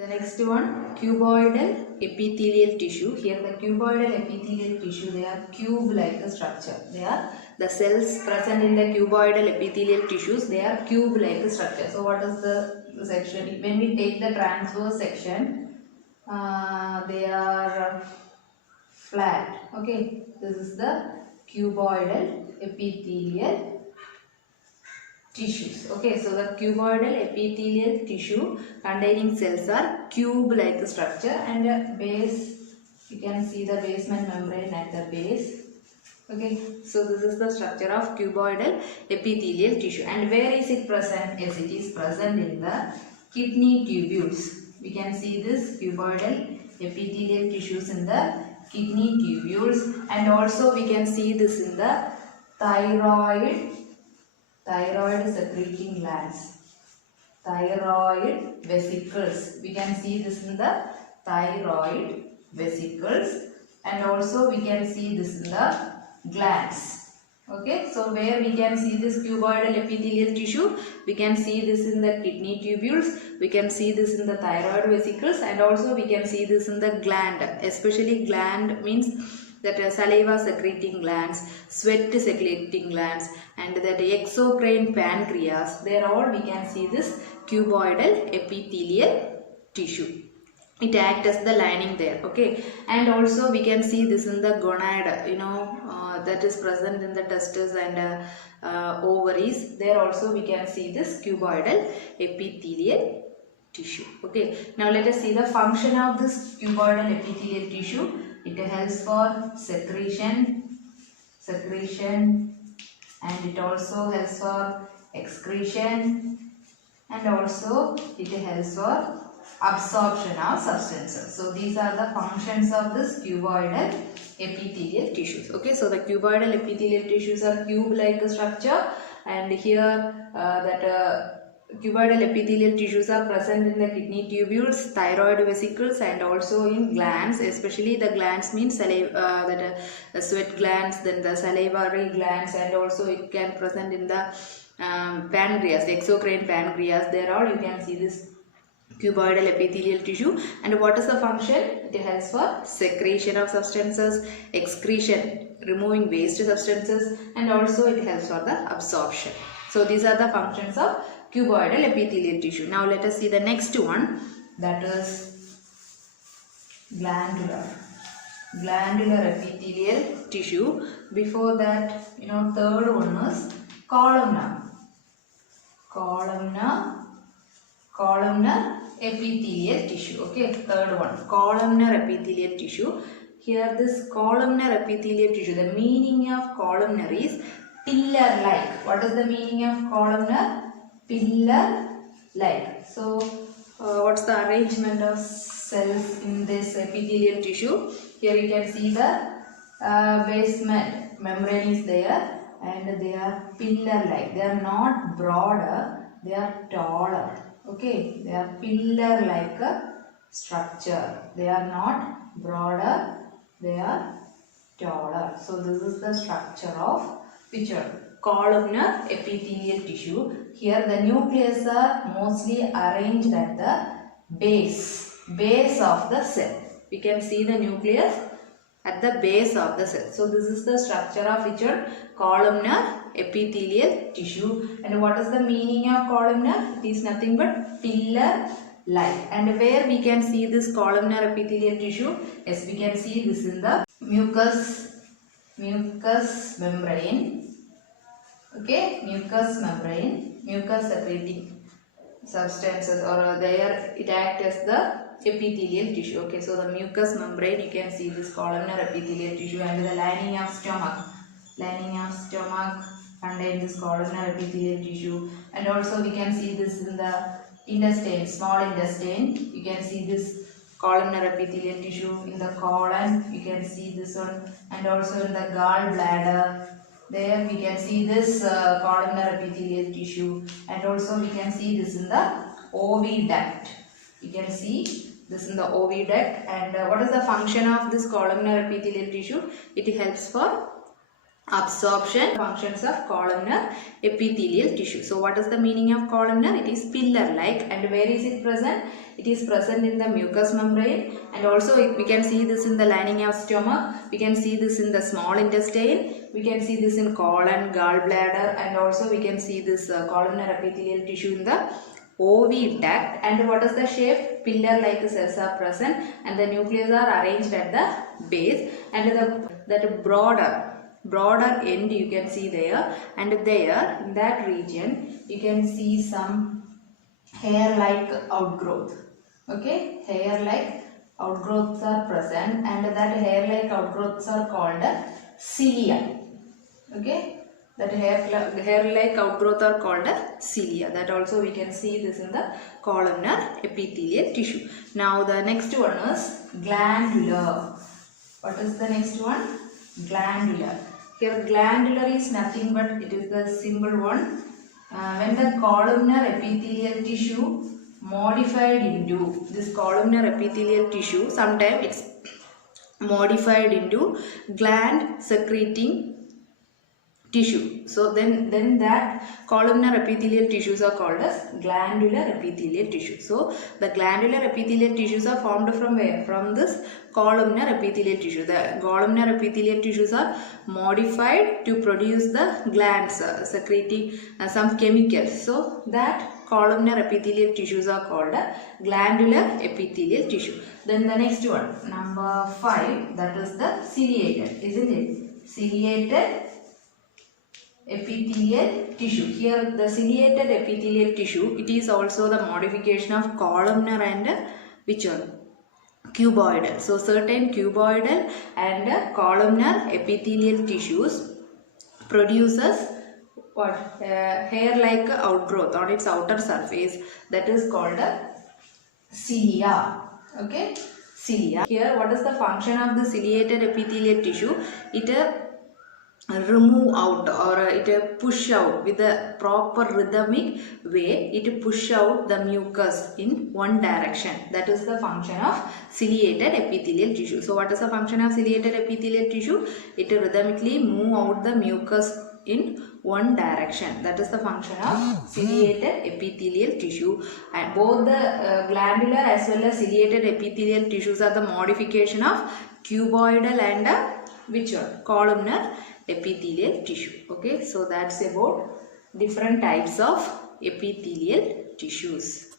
The next one, cuboidal epithelial tissue. Here the cuboidal epithelial tissue, they are cube-like structure. They are the cells present in the cuboidal epithelial tissues, they are cube-like structure. So what is the section? When we take the transverse section, they are flat. Okay, this is the cuboidal epithelial tissues. Okay, so the cuboidal epithelial tissue containing cells are cube-like structure, and base, you can see the basement membrane at the base. Okay, so this is the structure of cuboidal epithelial tissue. And where is it present? Yes, it is present in the kidney tubules. We can see this cuboidal epithelial tissues in the kidney tubules, and also we can see this in the thyroid secreting glands, thyroid vesicles. We can see this in the thyroid vesicles, and also we can see this in the glands. Okay, so where we can see this cuboidal epithelial tissue, we can see this in the kidney tubules, we can see this in the thyroid vesicles, and also we can see this in the gland. Especially gland means that saliva secreting glands, sweat secreting glands, and that exocrine pancreas. There all we can see this cuboidal epithelial tissue. It acts as the lining there. Okay, and also we can see this in the gonad, that is present in the testes and ovaries. There also we can see this cuboidal epithelial tissue. Okay, now let us see the function of this cuboidal epithelial tissue. It helps for secretion, and it also helps for excretion, and also it helps for absorption of substances. So these are the functions of this cuboidal epithelial tissues. Okay, so the cuboidal epithelial tissues are cube-like structure, and here cuboidal epithelial tissues are present in the kidney tubules, thyroid vesicles, and also in glands. Especially the glands means saliva, the sweat glands, then the salivary glands, and also it can present in the pancreas, the exocrine pancreas. There are, you can see this cuboidal epithelial tissue. And what is the function? It helps for secretion of substances, excretion, removing waste substances, and also it helps for the absorption. So these are the functions of cuboidal epithelial tissue. Now let us see the next one, that is glandular epithelial tissue. Before that, third one is columnar epithelial tissue. Okay, third one, columnar epithelial tissue. Here this columnar epithelial tissue, the meaning of columnar is pillar-like. What is the meaning of columnar? Pillar-like. So what's the arrangement of cells in this epithelial tissue? Here you can see the basement membrane is there, and they are pillar-like. They are not broader, they are taller. Okay, they are pillar-like structure. They are not broader, they are taller. So this is the structure of which one? Columnar epithelial tissue. Here the nucleus are mostly arranged at the base of the cell. We can see the nucleus at the base of the cell. So this is the structure of which one? Columnar epithelial tissue. And what is the meaning of columnar? It is nothing but pillar-like. And where we can see this columnar epithelial tissue? Yes, we can see this in the mucous membrane. Okay, mucous membrane, mucus secreting substances, or there it acts as the epithelial tissue. Okay, so the mucous membrane, you can see this columnar epithelial tissue, and the lining of stomach contains this columnar epithelial tissue. And also we can see this in the intestine, small intestine. You can see this columnar epithelial tissue in the colon. You can see this one, and also in the gallbladder. There we can see this columnar epithelial tissue, and also we can see this in the oviduct. You can see this in the oviduct. And what is the function of this columnar epithelial tissue? It helps for absorption. Functions of columnar epithelial tissue. So what is the meaning of columnar? It is pillar like. And where is it present? It is present in the mucous membrane, and also we can see this in the lining of stomach. We can see this in the small intestine. We can see this in colon, gallbladder, and also we can see this columnar epithelial tissue in the OV duct. And what is the shape? Pillar like cells are present, and the nucleus are arranged at the base, and that broader end you can see there, and there in that region you can see some hair like outgrowth. Okay, hair like outgrowths are present, and that hair like outgrowths are called cilia. Okay, that hair like outgrowth are called cilia. That also we can see this in the columnar epithelial tissue. Now the next one is glandular. What is the next one? Glandular. Here glandular is nothing but it is the simple one. When the columnar epithelial tissue modified into this columnar epithelial tissue, sometimes it's modified into gland secreting tissue. So then that columnar epithelial tissues are called as glandular epithelial tissue. So the glandular epithelial tissues are formed from where? From this columnar epithelial tissue. The columnar epithelial tissues are modified to produce the glands secreting some chemicals. So that columnar epithelial tissues are called glandular epithelial tissue. Then the next one, number 5, that is the ciliated, isn't it? Ciliated epithelial tissue. Here the ciliated epithelial tissue, it is also the modification of columnar and which one? Cuboidal. So certain cuboidal and columnar epithelial tissues produces what? Hair like outgrowth on its outer surface, that is called cilia. Okay, cilia. Here what is the function of the ciliated epithelial tissue? It remove out, or it push out with a proper rhythmic way. It push out the mucus in one direction. That is the function of ciliated epithelial tissue. So what is the function of ciliated epithelial tissue? It rhythmically move out the mucus in one direction. That is the function of ciliated epithelial tissue. And both the glandular as well as ciliated epithelial tissues are the modification of cuboidal and which one? Columnar epithelial tissue. Okay, so that's about different types of epithelial tissues.